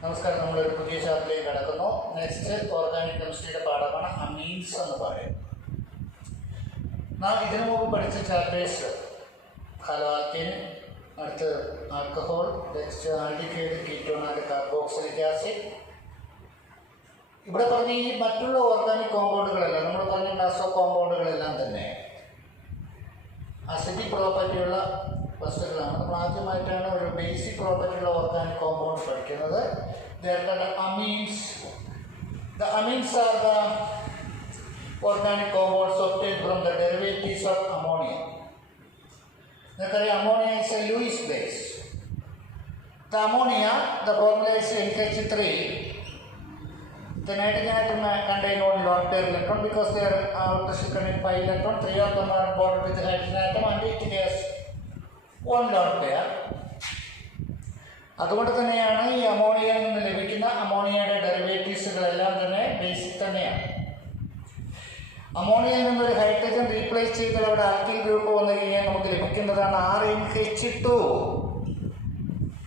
നമസ്കാരം. നമ്മളൊരു പുതിയ ചാപ്റ്ററിലേക്ക് കടക്കുന്നു. നെക്സ്റ്റ് ഓർഗാനിക് കെമിസ്ട്രിയുടെ പാഠമാണ് അമീൻസ് എന്ന് പറയുന്നത്. നാം ഇതിനു മുമ്പ് പഠിച്ച ചാപ്റ്റേഴ്സ് ഹലോആൽക്കീൻ, അടുത്ത് alcohol, next aldehyde, ketone and carboxylic acid. ഇവിടെ പറഞ്ഞ ഈ മറ്റുള്ള ഓർഗാനിക് കോമ്പൗണ്ടുകളെല്ലാം നമ്മൾ പറഞ്ഞ നാസോ കോമ്പൗണ്ടുകളെല്ലാം തന്നെ അസിഡിക് പ്രോപ്പർട്ടിയുള്ള വസ്തുക്കളാണ്. നമ്മൾ ആദ്യമായിട്ടാണ് ഒരു ബേസിക് പ്രോപ്പർട്ടിയുള്ള ഓർഗാനിക് കോമ്പൗണ്ട് പഠിക്കുന്നത്. Amines. The amines are the organic compounds obtained from the derivatives of ammonia. നിങ്ങൾക്കറിയാം, ammonia is a Lewis base. The ammonia, the formula is NH3. The nitrogen atom contain one lone pair electron because their outer shell contains 5 electrons. 3 of them are bonded with the hydrogen atom and it has one lone pair. അതുകൊണ്ട് തന്നെയാണ് ഈ അമോണിയയിൽ നിന്ന് ലഭിക്കുന്ന അമോണിയയുടെ ഡെറിവേറ്റീവ്സുകളെല്ലാം തന്നെ basic തന്നെയാണ്. അമോണിയയിൽ നിന്നൊരു hydrogen replace ചെയ്താൽ അവിടെ ആൽക്കിൽ ഗ്രൂപ്പ് വന്നു കഴിഞ്ഞാൽ നമുക്ക് ലഭിക്കുന്നതാണ് RNH2.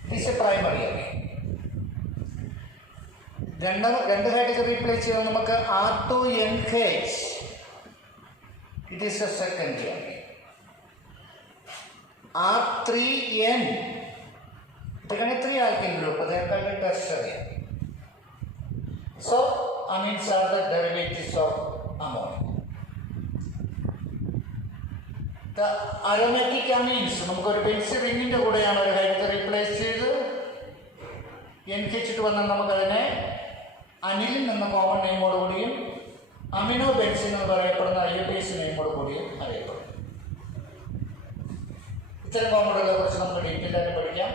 It is a primary amine. രണ്ട് ഹൈഡ്രജൻ റീപ്ലേസ് ചെയ്താൽ നമുക്ക് R2NH. It is a secondary amine. R3N. ഇതൊക്കെയാണ് 3 alkyl group. They are called tertiary. So amines are the derivatives of ammonia. The aromatic amines, നമുക്കൊരു pencil റിങ്ങിൻ്റെ കൂടെയാണ് ഒരു hydrogen replace ചെയ്ത് NH2 വന്നാൽ നമുക്കതിനെ അനിലിൽ നിന്ന് കോമൺ നെയിമോട് കൂടിയും അമിനോ ബെൻസിൻ എന്ന് പറയപ്പെടുന്ന IUPAC നെയിമോട് കൂടിയും അറിയപ്പെടും. ഇത്തരം കോമ്പൗണ്ടുകളെ കുറിച്ച് നമുക്ക് ഡീറ്റെയിൽ ആയിട്ട് പഠിക്കാം.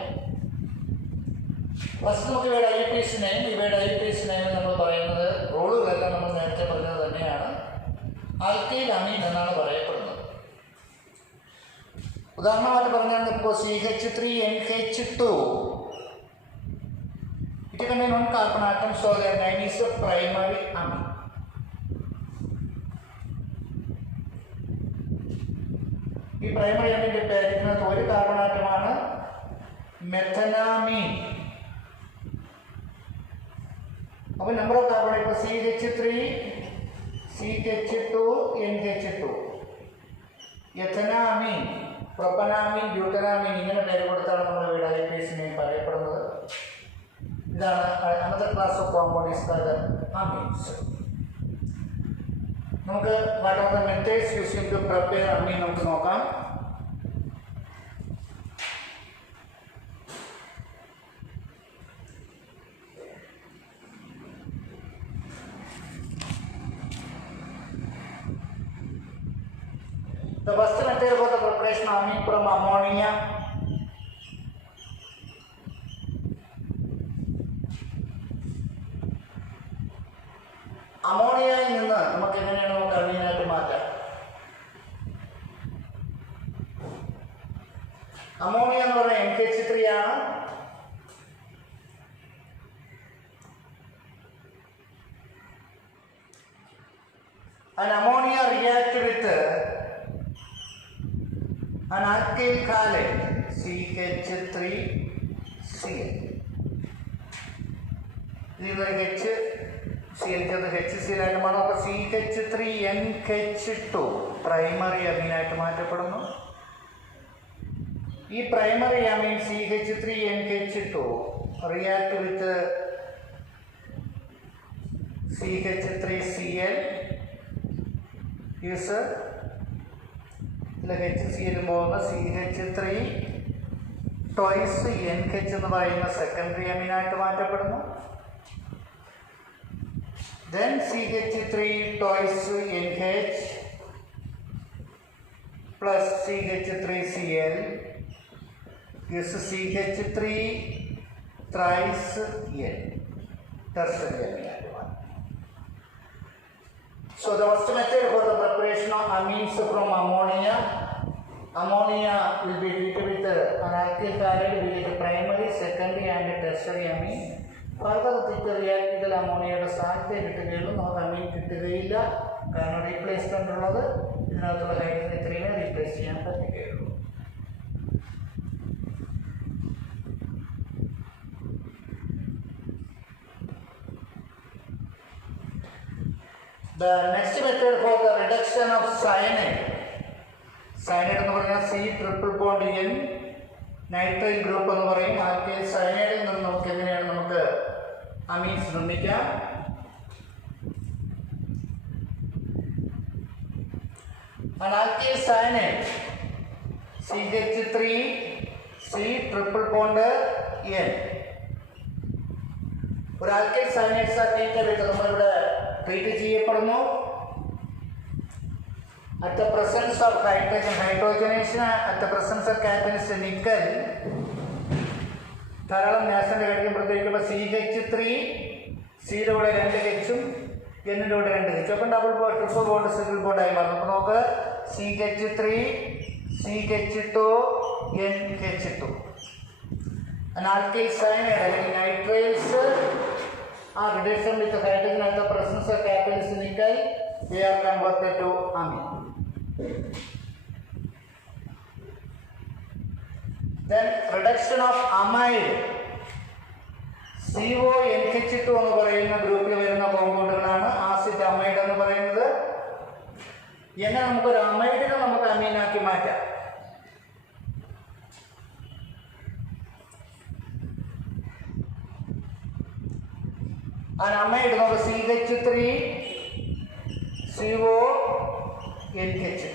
ഫസ്റ്റ് നമുക്ക് ഇവയുടെ IUPAC നെയിം നമ്മൾ പറയുന്നത് റോളുകളെല്ലാം നമ്മൾ നേരത്തെ പറഞ്ഞത് തന്നെയാണ്. ആൽക്കൈൽ അമീൻ എന്നാണ് പറയപ്പെടുന്നത്. ഉദാഹരണമായിട്ട് പറഞ്ഞാൽ ഇപ്പോൾ CH3NH2. It contains one carbon atom, so their name is a primary amine. ഈ പ്രൈമറി അമീൻ്റെ പേരിക്കുന്നത് ഒരു കാർബൺ ആറ്റമാണ് മെഥനാമീൻ. അപ്പോൾ നമ്പർ ഓഫ് കാർബൺ ഇപ്പോൾ CH3, CH2, NH2. എഥനാമീൻ, പ്രൊപ്പനാമീൻ, ബ്യൂട്ടനാമീൻ ഇങ്ങനെ പേര് കൊടുത്താണ് നമ്മൾ ഇവിടെ IUPAC പറയപ്പെടുന്നത്. ഇതാണ് another class of compound is the amines. നമുക്ക് what are the methods using to prepare amine നമുക്ക് നോക്കാം. The first method for the preparation of amine from ammonia. അമോണിയയിൽ നിന്ന് നമുക്ക് എങ്ങനെയാണ് നമുക്ക് അമീനായിട്ട് മാറ്റാം? അമോണിയ എന്ന് പറഞ്ഞാൽ NH3 ആണ്. An ammonia react with an alkyl halide CH3Cl. ഇതിൽ HCl ആയിട്ട് മാറും. അപ്പോൾ CH3NH2 പ്രൈമറി അമീനായിട്ട് മാറ്റപ്പെടുന്നു. ഈ primary Ameen CH3NH2 react with CH3Cl is HCl പോകുന്ന CH3 ട്വൈസ് NH എന്ന് പറയുന്ന secondary അമീനായിട്ട് മാറ്റപ്പെടുന്നു. Then CH3 twice NH plus CH3Cl gives CH3 thrice N, tertiary amine. So the first method for the preparation of amines from ammonia. Ammonia will be treated with an alkyl halide with a primary, secondary and tertiary amine. Further react ചെയ്താൽ അമോണിയയുടെ സ്ഥാനത്തെ കിട്ടുകയുള്ളൂ, നമുക്ക് അമീൻ കിട്ടുകയില്ല. കാരണം replacement ഉള്ളത് ഇതിനകത്തുള്ള hydrogen ഇത്രയും replace ചെയ്യാൻ പറ്റുകയുള്ളൂ. The next method for the reduction of cyanide. Cyanide എന്ന് പറഞ്ഞാൽ C triple bond N nitrile group എന്ന് പറയും. ആൽക്കൈൽ സയനൈഡിൽ നിന്ന് നമുക്ക് എങ്ങനെയാണ് നമുക്ക് അമീൻസ് നിർമ്മിക്കാം? An alkyl cyanide CH3 C triple bond N. ഒരു ആൽക്കൈൽ സയനൈഡ്സ് നമ്മളിവിടെ ട്രീറ്റ് ചെയ്യപ്പെടുന്നു. At the presence of hydrogenation, at the presence of catalyst nickel, ധാരാളം നാസന്റെ കഴിക്കുമ്പോഴത്തേക്കുള്ള CH3 സിയിലൂടെ 2 H എന്നിലൂടെ 2 H അപ്പം double triple bond single bond ആയി മാറും. അപ്പോൾ നമുക്ക് CH3 CH2 NH2. Alkyl cyanide അല്ലെങ്കിൽ nitrates are reduction with hydrogen at the presence of catalyst nickel, they are converted to amine. Then reduction of amide CONH2 എന്ന് പറയുന്ന ഗ്രൂപ്പിൽ വരുന്ന കോമ്പൗണ്ടുകളാണ് acid amide എന്ന് പറയുന്നത്. എങ്ങനെ നമുക്കൊരു അമൈഡിനെ നമുക്ക് അമീനാക്കി മാറ്റാം? അമൈഡ് നമുക്ക് CH3 CONH2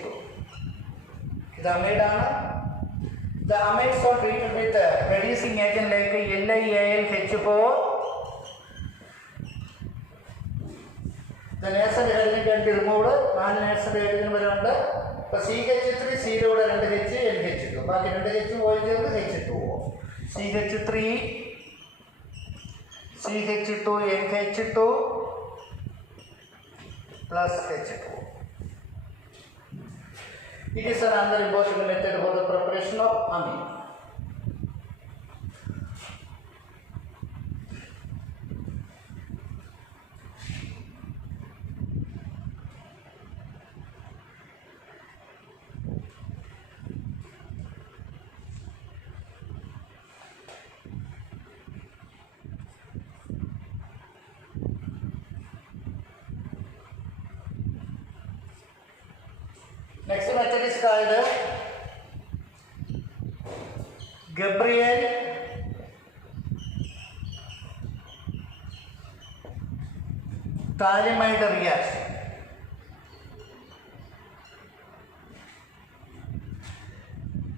ഇത് അമൈഡാണ്. The amides are treated with reducing agent like LiAlH4. The nasal hydrogen can be removed. 4 nasal hydrogen വരുന്നുണ്ട്. അപ്പോൾ CH3 സിയിലൂടെ 2 H NH2 ബാക്കി 2 H പോയി ചേർന്ന് H2O. CH3 CH2 NH2 plus H2O. It is another important method for the preparation of amine. Next method is called Gabriel Thalamide reaction.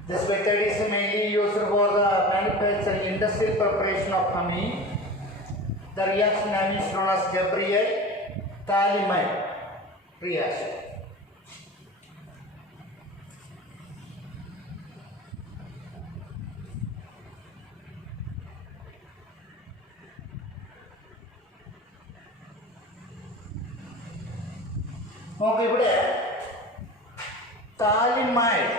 This method is mainly used for the manufacturing industrial preparation of amine. The reaction name is known as Gabriel Thalamide reaction. നമുക്ക് ഇവിടെ phthalimide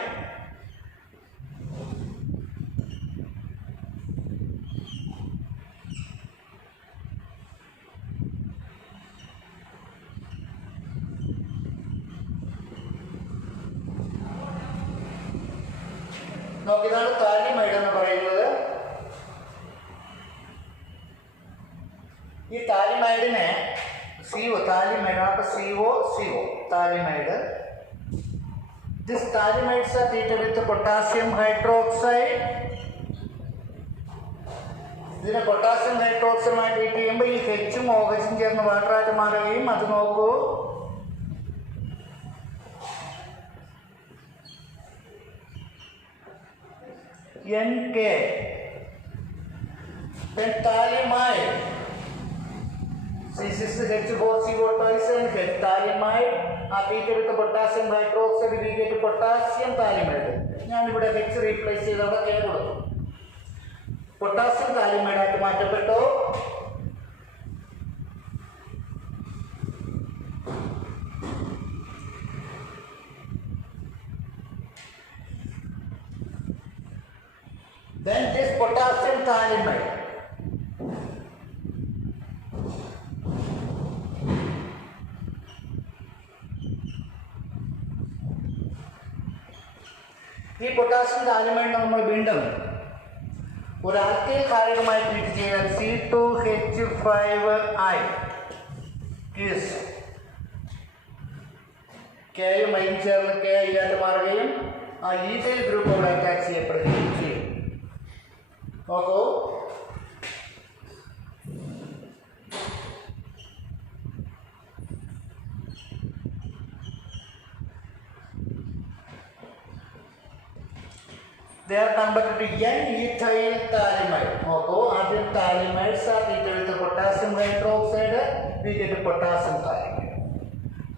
നോക്കിയതാണ് phthalimide എന്ന് പറയുന്നത്. ഈ താലിമൈഡിനെ CO thalamide after CO thalamide. These thalamides are treated with potassium hydroxide. ഇതിനെ potassium ഹൈഡ്രോക്സൈഡുമായി treat ചെയ്യുമ്പോൾ ഈ Hഉം OHും ചേർന്ന് വാട്ടറായിട്ട് മാറുകയും അത് നോക്കൂ NK then thalamide. This is the H4CO twice and thalamide are treated with the potassium hydroxide. We get potassium thalamide. ഞാൻ ഇവിടെ H റീപ്ലേസ് ചെയ്തവിടെ K കൊടുത്തു. പൊട്ടാസ്യം താലിമൈഡ് ആയിട്ട് മാറ്റപ്പെട്ടു. Then this potassium thalamide ഈ പൊട്ടാസ്യം താലിമൈഡ് നമ്മൾ വീണ്ടും ഒരു alkyl ഹാരകമായി treat ചെയ്താൽ C2H5I is കെയും ഐയും ചേർന്ന് കെ ഐ ആയിട്ട് മാറുകയും ആ ഈഥൈൽ ഗ്രൂപ്പ് അവിടെ അറ്റാച്ച് ചെയ്യപ്പെടുകയും ചെയ്യും. നോക്കൂ, they are converted to N-ethyl thalamide. നോക്കൂ, ആദ്യം thalamides are treated with potassium hydroxide, we get potassium thalamide.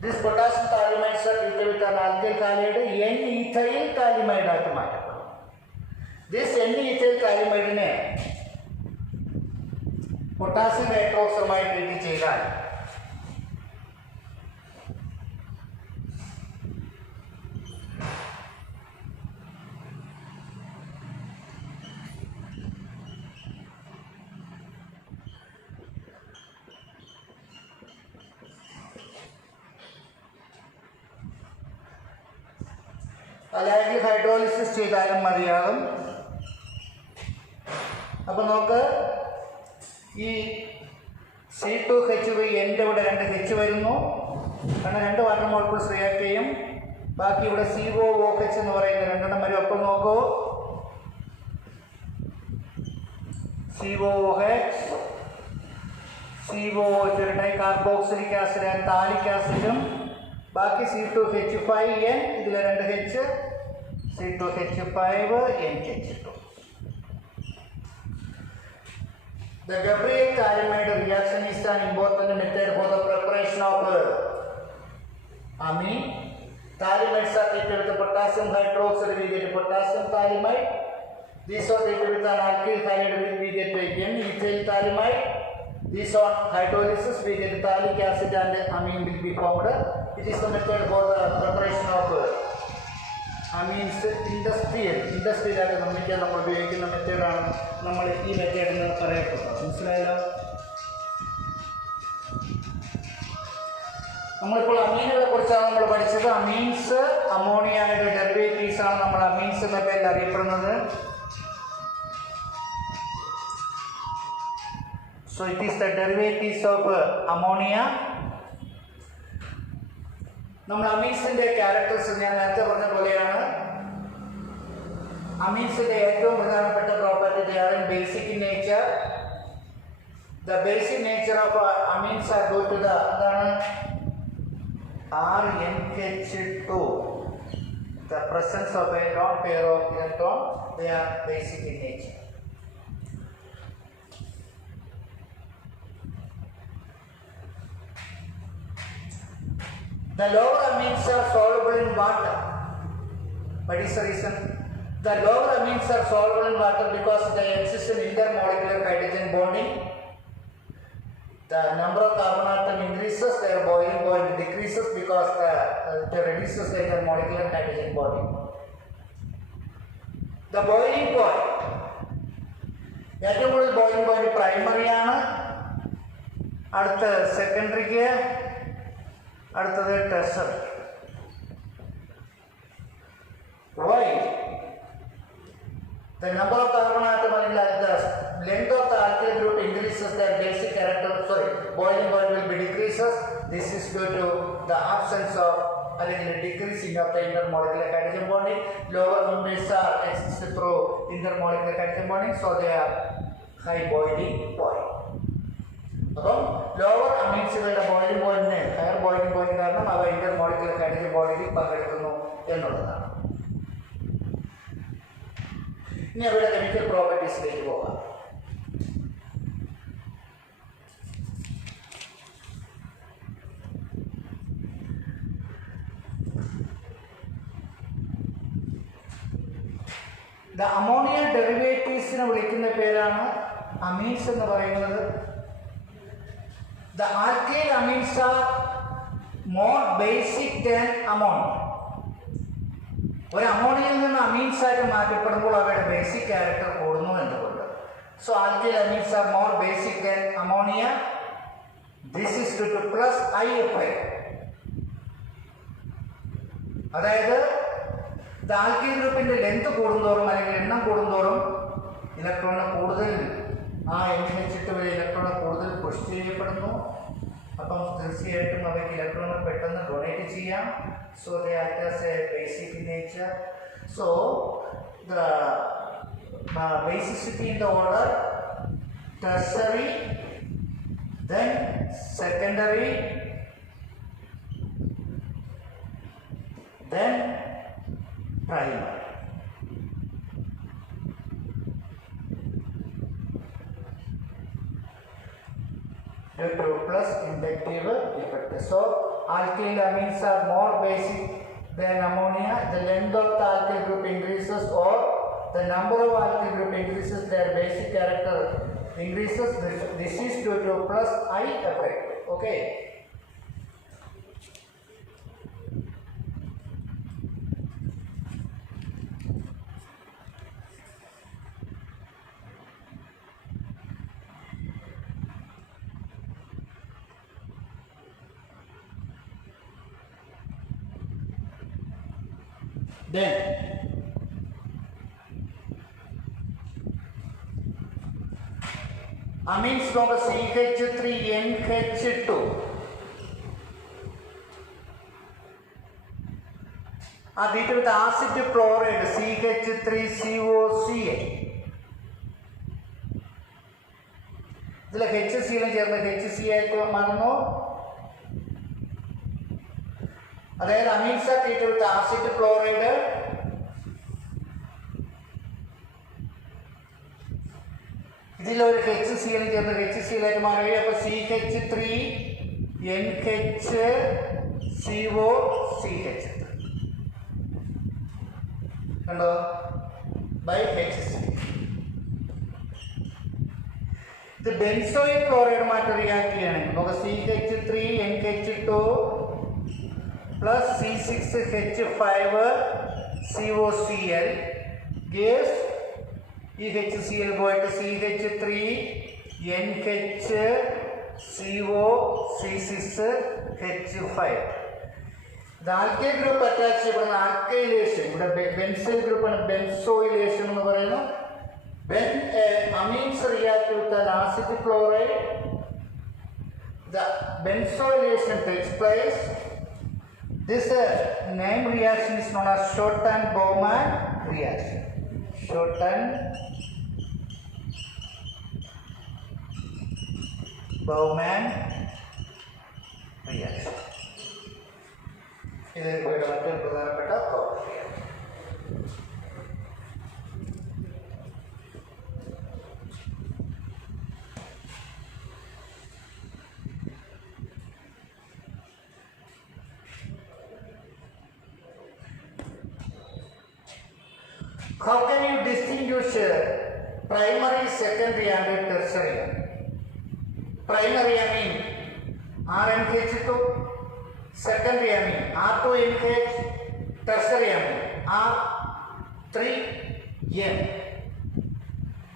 This potassium thalamides are treated with an alkyl halide, N-ethyl thalamide ആയിട്ട് മാറ്റപ്പെടും. This N-ethyl thalamide പൊട്ടാസ്യം ഹൈഡ്രോക്സൈഡുമായി treat ചെയ്താൽ അല്ലെങ്കിൽ hydrolysis ചെയ്താലും മതിയാകും. അപ്പോൾ നമുക്ക് ഈ C2H3 എൻ്റെ ഇവിടെ 2H വരുന്നു, കാരണം 2 വാട്ടർ മോളിക്യൂൾസ് റിയാക്ട് ചെയ്യും. ബാക്കി ഇവിടെ COOH എന്ന് പറയുന്ന 2 വരും. ഒപ്പം നോക്കൂ, COOH, COOH ഒരു ഡൈ കാർബോക്സിലിക് ആസിഡ് ആൻഡ് താലിക് ആസിഡും, ബാക്കി C2H5N, ഇതിൽ 2H, C2H5NH2. The Gabriel thalamide reaction is an important method for the preparation of amine. Thalamides are treated with potassium hydroxide, we get potassium thalamide. These are treated with an alkyl halide, we get N-ethyl thalamide. These are hydrolysis, we get thalic acid and amine will be formed. It is the method for the preparation of amines. ഇൻഡസ്ട്രിയിലായിട്ട് നിർമ്മിക്കാൻ നമ്മൾ ഉപയോഗിക്കുന്ന മെത്തേഡാണ് നമ്മൾ ഈ method എന്ന് പറയപ്പെടുന്നത്. മനസ്സിലായല്ലോ? നമ്മളിപ്പോൾ അമീനുകളെ കുറിച്ചാണ് നമ്മൾ പഠിച്ചത്. അമീൻസ് അമോണിയയുടെ ഡെറിവേറ്റീവ്സ് ആണ് നമ്മൾ അമീൻസ് എന്ന പേരിൽ അറിയപ്പെടുന്നത്. So it is the derivatives of ammonia. നമ്മൾ അമീൻസിന്റെ ക്യാരക്ടേഴ്സ് ഞാൻ നേരത്തെ പറഞ്ഞ പോലെയാണ്. അമീൻസിന്റെ ഏറ്റവും പ്രധാനപ്പെട്ട property they are in basic in nature. The basic nature of amines are due to the RNH2, the presence of a lone pair of electron. They are basic in nature. The lower amines are soluble in water. What is the reason? The lower amines are soluble in water because they exist in intermolecular hydrogen bonding. The number of carbon atom increases, their boiling point decreases because it reduces the intermolecular hydrogen bonding. The boiling point, ഏറ്റവും കൂടുതൽ boiling point primary ആണ്, അടുത്ത സെക്കൻഡറിക്ക്, അടുത്തത് tertiary. Why? The number of carbon atom and the length of the alkyl group increases, their basic character, boiling point will be decreases. This is due to the absence of decreasing of the intermolecular hydrogen bonding. Lower membranes are exist through intermolecular hydrogen bonding, so they are high boiling point. അപ്പം lower അമീൻസുകളുടെ boiling പോയിന്റിന് higher boiling point കാരണം അവ intermolecular hydrogen ബോണ്ടിൽ പങ്കെടുക്കുന്നു എന്നുള്ളതാണ്. ഇനി അവരുടെ chemical പ്രോപ്പർട്ടീസിലേക്ക് പോകാം. The ammonia ഡെറിവേറ്റീവ്സിനെ വിളിക്കുന്ന പേരാണ് അമീൻസ് എന്ന് പറയുന്നത്. The alkyl amines are more basic than ammonia. ഒരു അമോണിയയിൽ നിന്ന് അമീൻസ് ആയിട്ട് മാറ്റപ്പെടുമ്പോൾ അവയുടെ ബേസിക് ക്യാരക്ടർ കൂടുന്നു എന്തുകൊണ്ട്? So alkyl amines are more basic than ammonia. This is due two plus IFI. അതായത് ആൽക്കൈൽ ഗ്രൂപ്പിന്റെ ലെങ്ത് കൂടുന്തോറും അല്ലെങ്കിൽ എണ്ണം കൂടുന്തോറും ഇലക്ട്രോണ് കൂടുതൽ NH2 ഇലക്ട്രോണ് കൂടുതൽ പുഷ് ചെയ്യപ്പെടുന്നു. അപ്പം തീർച്ചയായിട്ടും അവയ്ക്ക് ഇലക്ട്രോണ് പെട്ടെന്ന് ഡൊണേറ്റ് ചെയ്യാം. so they act as a basic in nature. So the basicity in the order tertiary, then secondary, then primary. Due to plus inductive effect. So alkyl amines are more basic than ammonia. The length of the alkyl group increases, or the number of alkyl group increases, their basic character increases. This is due to plus I effect. Okay. Then amines from CH3NH2 are treated with acid chloride CH3COCl. ഇതിൽ HCl ചേർന്ന് HC ആയിട്ട് മാറുന്നു. അതായത് amines are treated with acid chloride. ഇതിലൊരു HCl ചേർന്ന് HCl ആയിട്ട് മാറുകയും അപ്പോൾ CH3NH2COCH കണ്ടോ ബൈ HCl. ഇത് ബെൻസോയിൽ ക്ലോറൈഡുമായിട്ട് റിയാക്ട് ചെയ്യണമെങ്കിൽ നമുക്ക് CH3NH2 plus C6H5COCl gives ഈ HCl പോയിട്ട് CH3NHCOC6H5. ഇത് ആൽക്കൈൽ ഗ്രൂപ്പ് അറ്റാച്ച് ചെയ്യപ്പെടുന്ന ആൽക്കൈലേഷൻ, ഇവിടെ ബെൻസൈൽ ഗ്രൂപ്പാണ് ബെൻസോയിലേഷൻ എന്ന് പറയുന്നു. When amines react with an acid chloride, the benzylation takes place. This name reaction is known as Schotten-Baumann reaction. Schotten-Baumann reaction. This is very important. How can you distinguish primary, secondary and tertiary? Primary amine RNH2, secondary amine R2NH, tertiary amine R3N.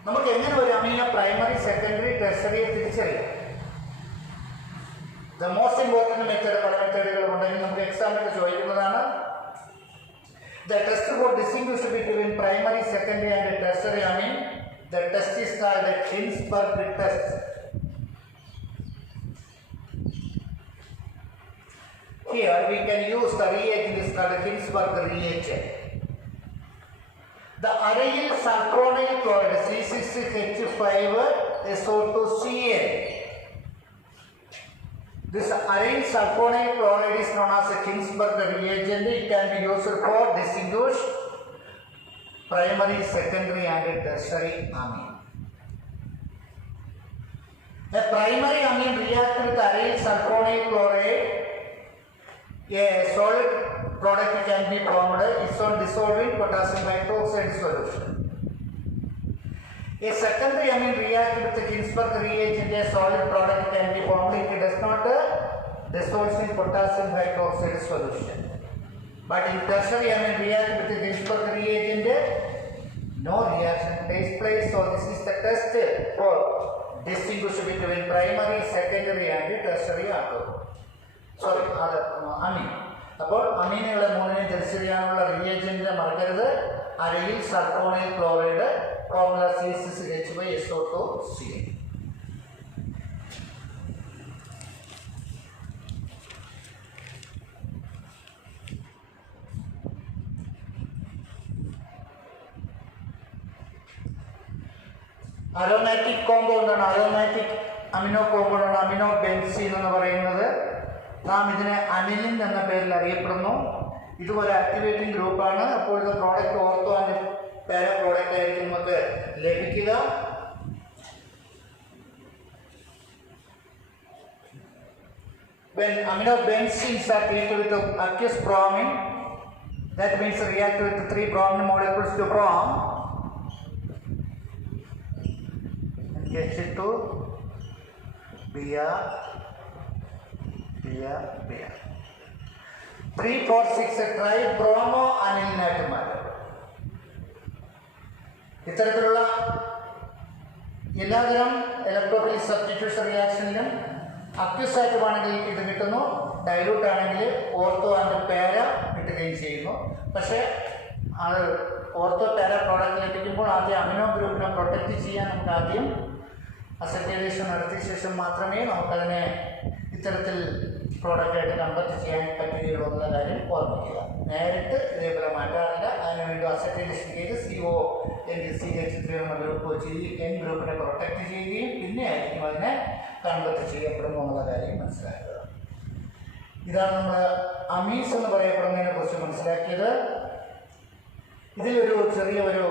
നമുക്ക് എങ്ങനെ ഒരു അമീനെ primary, secondary, tertiary തിരിച്ചറിയാം? The most important method, പല മെത്തേഡുകൾ ഉണ്ടെങ്കിൽ നമുക്ക് എക്സാമിനൊക്കെ ചോദിക്കുന്നതാണ്. The test for distinguish between primary, secondary and tertiary amine, the test is called the Hinsberg test. Here we can use the reagent is called Hinsberg reagent. The aryl sulfonyl chloride C6H5SO2Cl. This aryl sulfonyl chloride is known as a Hinsberg reagent. It can be used for distinguish primary, secondary and tertiary amine. A primary amine reacts with aryl sulfonyl chloride. A solid product can be formed. It's on dissolving potassium hydroxide solution. A secondary amine reacts with the Hinsberg reagent. A solid product can be formed. It does not dissolve in potassium hydroxide solution. But in tertiary amine react with the Hinsberg reagent, no reaction takes place. So this is the test for distinguish between primary, secondary and tertiary amine. അപ്പോൾ അമീനുകളെ മൂന്നിനെ തിരിച്ചറിയാനുള്ള reagent മറക്കരുത്. Aryl sulphonyl chloride, formula C6H5SO2Cl. Aromatic കോമ്പൗണ്ടാണ്, aromatic amino കോമ്പൗണ്ടാണ് amino benzene എന്ന് പറയുന്നത്. നാം ഇതിനെ aniline എന്ന പേരിൽ അറിയപ്പെടുന്നു. ഇതുപോലെ ആക്ടിവേറ്റിംഗ് ഗ്രൂപ്പാണ്. അപ്പോൾ ഇത് product ortho and para product ആയിരിക്കും നമുക്ക് ലഭിക്കുക. When amino benzenes are treated with aqueous bromine, that means react with 3 bromine molecules to brom and gets it to Br. 3, 4, 6 ട്രൈബ്രോമോ അനിലിനായിട്ട് മാറ്റും. ഇത്തരത്തിലുള്ള എല്ലാതരം ഇലക്ട്രോഫിലിക് സബ്സ്റ്റിറ്റ്യൂഷൻ റിയാക്ഷനിലും അക്യൂസ് ആയിട്ടുമാണെങ്കിൽ ഇത് കിട്ടുന്നു, ഡൈലൂട്ട് ആണെങ്കിൽ ഓർത്തോ ആൻഡ് പാര കിട്ടുകയും ചെയ്യുന്നു. പക്ഷേ അത് ഓർത്തോ പാര പ്രോഡക്റ്റ് ലഭിക്കുമ്പോൾ ആദ്യം അമിനോ ഗ്രൂപ്പിനെ പ്രൊട്ടക്റ്റ് ചെയ്യാൻ നമുക്ക് ആദ്യം അസറ്റൈലേഷൻ നടത്തിയ ശേഷം മാത്രമേ നമുക്കതിനെ ഇത്തരത്തിൽ പ്രോഡക്റ്റായിട്ട് കൺവെർട്ട് ചെയ്യാൻ പറ്റുകയുള്ളൂ എന്നുള്ള കാര്യം ഓർമ്മിക്കുക. നേരിട്ട് ഇതേപോലെ മാറ്റാറില്ല. അതിനുവേണ്ടി അസറ്റൈലേഷൻ ചെയ്ത് CO എങ്കിൽ CH3 എന്ന ഗ്രൂപ്പ് വെച്ച് N ഗ്രൂപ്പിനെ പ്രൊട്ടക്റ്റ് ചെയ്യുകയും പിന്നെ ആയിരിക്കും അതിനെ കൺവെർട്ട് ചെയ്യപ്പെടുന്നു എന്നുള്ള കാര്യം മനസ്സിലാക്കുക. ഇതാണ് നമ്മൾ അമീൻസ് എന്ന് പറയപ്പെടുന്നതിനെ കുറിച്ച് മനസ്സിലാക്കിയത്. ഇതിലൊരു ചെറിയൊരു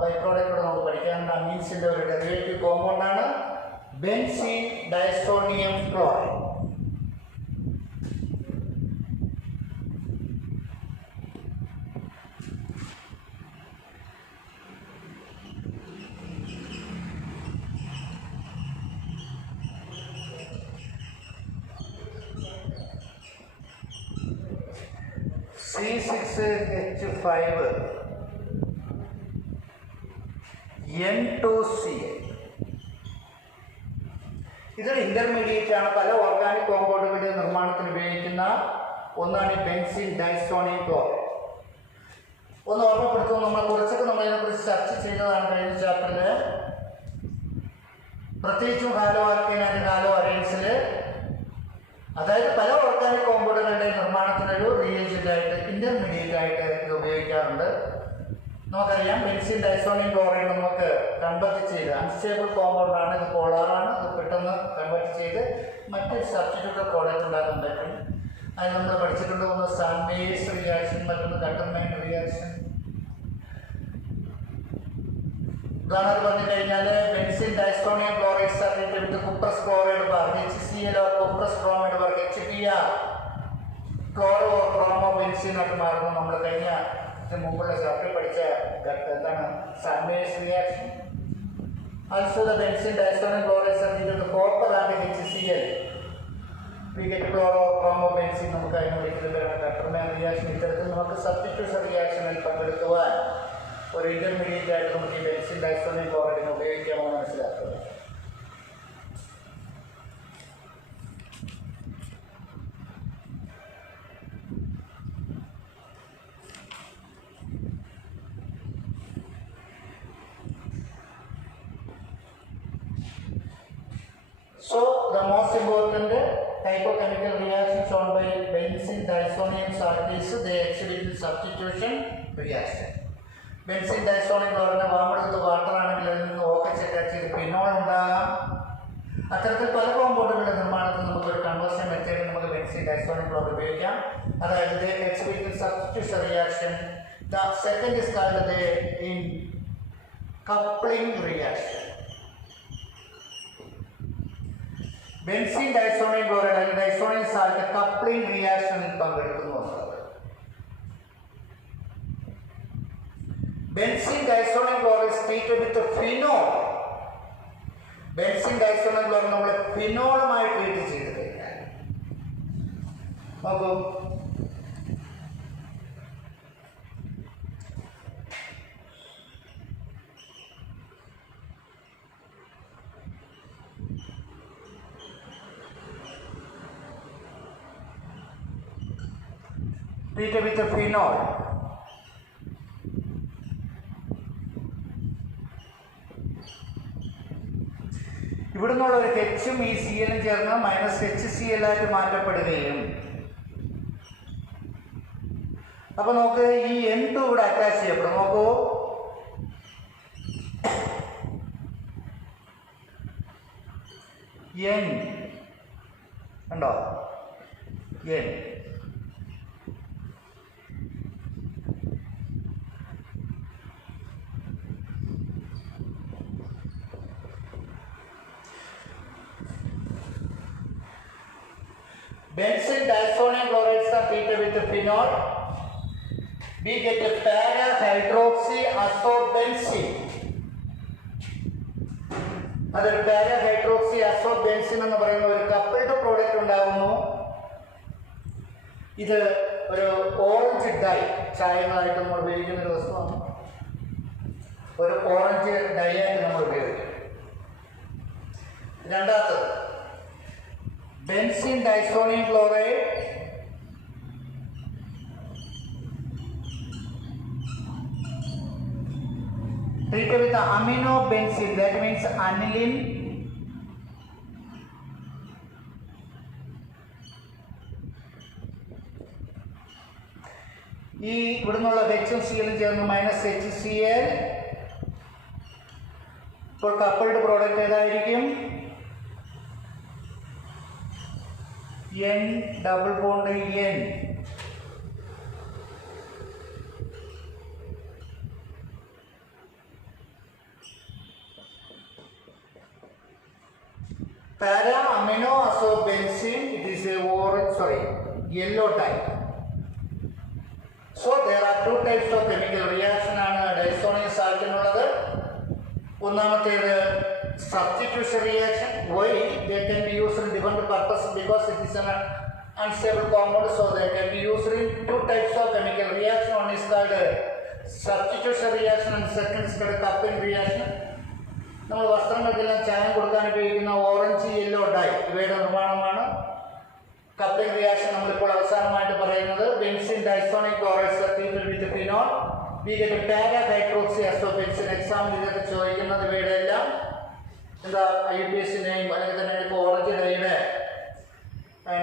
ബൈ പ്രോഡക്റ്റ് നമുക്ക് പഠിക്കാനുണ്ട്. അമീൻസിൻ്റെ ഒരു ഡെറിവേറ്റീവ് കോമ്പൗണ്ടാണ് benzene diazonium chloride. C6H5 N2Cl. ഇതൊരു ഇന്റർമീഡിയറ്റ് ആണ്. പല ഓർഗാനിക് കോമ്പൗണ്ടുകളുടെ നിർമ്മാണത്തിന് ഉപയോഗിക്കുന്ന ഒന്നാണ് ഈ ബെൻസീൻ ഡൈസോണിയം ക്ലോറൈഡ്. ഒന്ന് ഓർമ്മപ്പെടുത്തുന്നു, നമ്മൾ ഇതിനെക്കുറിച്ച് ചർച്ച ചെയ്തതാണ് കഴിഞ്ഞ ചാപ്റ്ററിൽ. പ്രത്യേകിച്ചും ഹാലോ ആൽക്കൈൻ ആൻഡ് ഹാലോ അറൈൻസിൽ, അതായത് പല ഓർഗാനിക് കോമ്പൗണ്ടുകളുടെ നിർമ്മാണത്തിനൊരു റിയേജൻ്റായിട്ട് ഇന്റർമീഡിയറ്റ് ആയിട്ട് ഇത് ഉപയോഗിക്കാറുണ്ട്. നമുക്കറിയാം ബെൻസീൻ ഡൈസോണിയം ക്ലോറൈഡ് നമുക്ക് കൺവെർട്ട് ചെയ്ത് അൺസ്റ്റേബിൾ കോമ്പൗണ്ടാണ്, ഇത് പോളാറാണ്, ഇത് പെട്ടെന്ന് കൺവെർട്ട് ചെയ്ത് മറ്റൊരു സബ്സ്റ്റിറ്റ്യൂട്ട് പ്രോഡക്റ്റ് ഉണ്ടാക്കാൻ പറ്റും. അത് നമ്മൾ പഠിച്ചിട്ടുണ്ട്. ഒന്ന് സാൻവേസ് റിയാക്ഷൻ, മറ്റൊന്ന് കട്ടർമൈൻ റിയാക്ഷൻ. ഉദാഹരണം പറഞ്ഞു കഴിഞ്ഞാൽ benzene diazonium chloride certificate with cuprous chloride വർഗ് HCl or കുപ്രസ് ബ്രോമൈഡ് വർഗ് HBr ക്ലോറോ ബ്രോമോ ബെൻസീൻ ആയിട്ട് മാറുന്നു. നമ്മൾ കഴിഞ്ഞ മുമ്പുള്ള ചാപ്റ്റർ പഠിച്ച എന്താണ് സാൻവേസ് reaction. Also the benzene diazonium chloride certificate with copper and HCl we get chlorobenzene. നമുക്ക് അതിനെ വിളിക്കുന്നത് കട്ടർമാൻ റിയാക്ഷൻ. ഇത്തരത്തിൽ നമുക്ക് സബ്സ്റ്റിറ്റ്യൂഷൻ റിയാക്ഷനിൽ പങ്കെടുക്കുവാൻ ഒരു ഇന്റർമീഡിയറ്റ് ആയിട്ട് നമുക്ക് ഈ ബെൻസീൻ ഡൈസോണിയം ക്ലോറൈഡിനെ ഉപയോഗിക്കാമെന്ന് മനസ്സിലാക്കുക. So the most important type of chemical reaction shown by benzene diazonium salt is the exhibited substitution reaction. Benzene diazonium chloride വാമെടുത്ത് വാട്ടർ ആണെങ്കിൽ അതിൽ നിന്ന് OH അറ്റാച്ച് ചെയ്ത് ഫിനോൾ ഉണ്ടാകാം. അത്തരത്തിൽ പല കോമ്പൗണ്ടുകളുടെ നിർമ്മാണത്തിൽ നമുക്കൊരു കൺവേർഷൻ മെത്തേഡ് നമുക്ക് ബെൻസീൻ ഡൈസോണിയം ക്ലോറൈഡ് ഉപയോഗിക്കാം. അതായത് the exhibited substitution reaction. The second is called the coupling reaction. Benzene diazonium chloride അല്ലെങ്കിൽ ഡൈസോണിയം സാൾട്ട് കപ്ലിംഗ് റിയാക്ഷനിൽ പങ്കെടുക്കുന്നു. Benzene diazonium chloride treated with phenol. Benzene diazonium chloride നമ്മൾ ഫിനോളുമായി treat ചെയ്ത് കഴിഞ്ഞാൽ നോക്കൂ, treated with a phenol. ഇവിടെ നിന്നുള്ള ഒരു Hഉം ഈ Cl ചേർന്ന് -HCl ആയിട്ട് മാറ്റപ്പെടുകയും, അപ്പൊ നമുക്ക് ഈ N2 ഇവിടെ അറ്റാച്ച് ചെയ്യപ്പെടും. നോക്കൂ, എൻ ഉണ്ടോ? N. Benzene disodium chlorides are treated with phenol. We get a para-hydroxyazobenzene. അതൊരു para-hydroxyazobenzene എന്ന് പറയുന്ന ഒരു കപ്പിൾഡ് പ്രോഡക്റ്റ് ഉണ്ടാകുന്നു. ഇത് ഒരു ഓറഞ്ച് ഡൈ, ചായങ്ങളായിട്ട് നമ്മൾ ഉപയോഗിക്കുന്ന ഒരു വസ്തുവാണ്. ഒരു ഓറഞ്ച് ഡൈ ആയിട്ട് നമ്മൾ ഉപയോഗിക്കും. രണ്ടാമത്തത് benzene diazonium chloride treated with aminobenzene, that means aniline. ഈ ഇവിടുന്നുള്ള എച്ചും സിയിലും ചേർന്ന് -HCl. ഇപ്പോൾ കപ്പിൾഡ് പ്രോഡക്റ്റ് ഏതായിരിക്കും? N double bond N. Para-aminoazobenzene, it is a yellow dye. So there are two types of chemical reaction ആണ് diazonium സാൾട്ടിനുള്ളത്. ഒന്നാമത്തേത് substitution reaction. Why? They can be used in different purposes because it is an unstable compound, so they can be used in two types of chemical reaction. One is called substitution reaction and second is called coupling reaction. നമ്മൾ വസ്ത്രങ്ങൾക്കെല്ലാം ചായം കൊടുക്കാൻ ഉപയോഗിക്കുന്ന orange yellow dye ഇവയുടെ നിർമ്മാണമാണ്. Coupling reaction നമ്മളിപ്പോൾ അവസാനമായിട്ട് പറയുന്നത് benzene diazonium chlorides treated with phenol. We get a para-hydroxyazobenzene. എക്സാമിൽ ഇതൊക്കെ ചോദിക്കുന്നത് ഇവയുടെ എല്ലാം എന്താ IUPAC നെയിം അല്ലെങ്കിൽ തന്നെ ഇപ്പോൾ ഓറഞ്ച് ഡൈയുടെ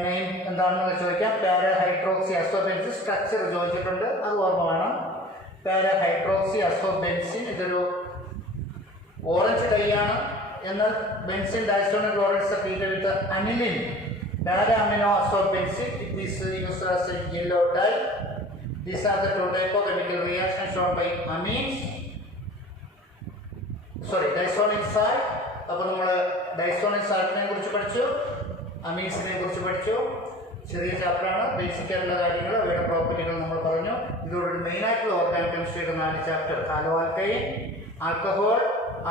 നെയിം എന്താണെന്ന് ചോദിക്കാം. para-hydroxyazobenzene സ്ട്രക്ചർ ചോദിച്ചിട്ടുണ്ട്, അത് ഓർമ്മ വേണം. para-hydroxyazobenzene ഇതൊരു ഓറഞ്ച് ഡൈയാണ്. എന്നാൽ benzene diazonium chlorides treated with aniline. Para-aminoazobenzene, it is used as a yellow dye. These are the two type of chemical reactions shown by amines. Disonium salt. അപ്പോൾ നമ്മൾ diazonium സാൾട്ടിനെ കുറിച്ച് പഠിച്ചു, അമീൻസിനെ കുറിച്ച് പഠിച്ചു. ചെറിയ ചാപ്റ്ററാണ്, ബേസിക് ആയിട്ടുള്ള കാര്യങ്ങൾ, അവയുടെ പ്രോപ്പർട്ടികൾ നമ്മൾ പറഞ്ഞു. ഇതോടൊരു മെയിനായിട്ടുള്ള ഓർഗാനിക് കെമിസ്ട്രിയുടെ 4 chapter halo alkane, alcohol,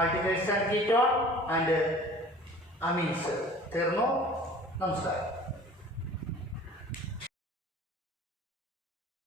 aldehydes and ketone and amines തീർന്നു. നമസ്കാരം.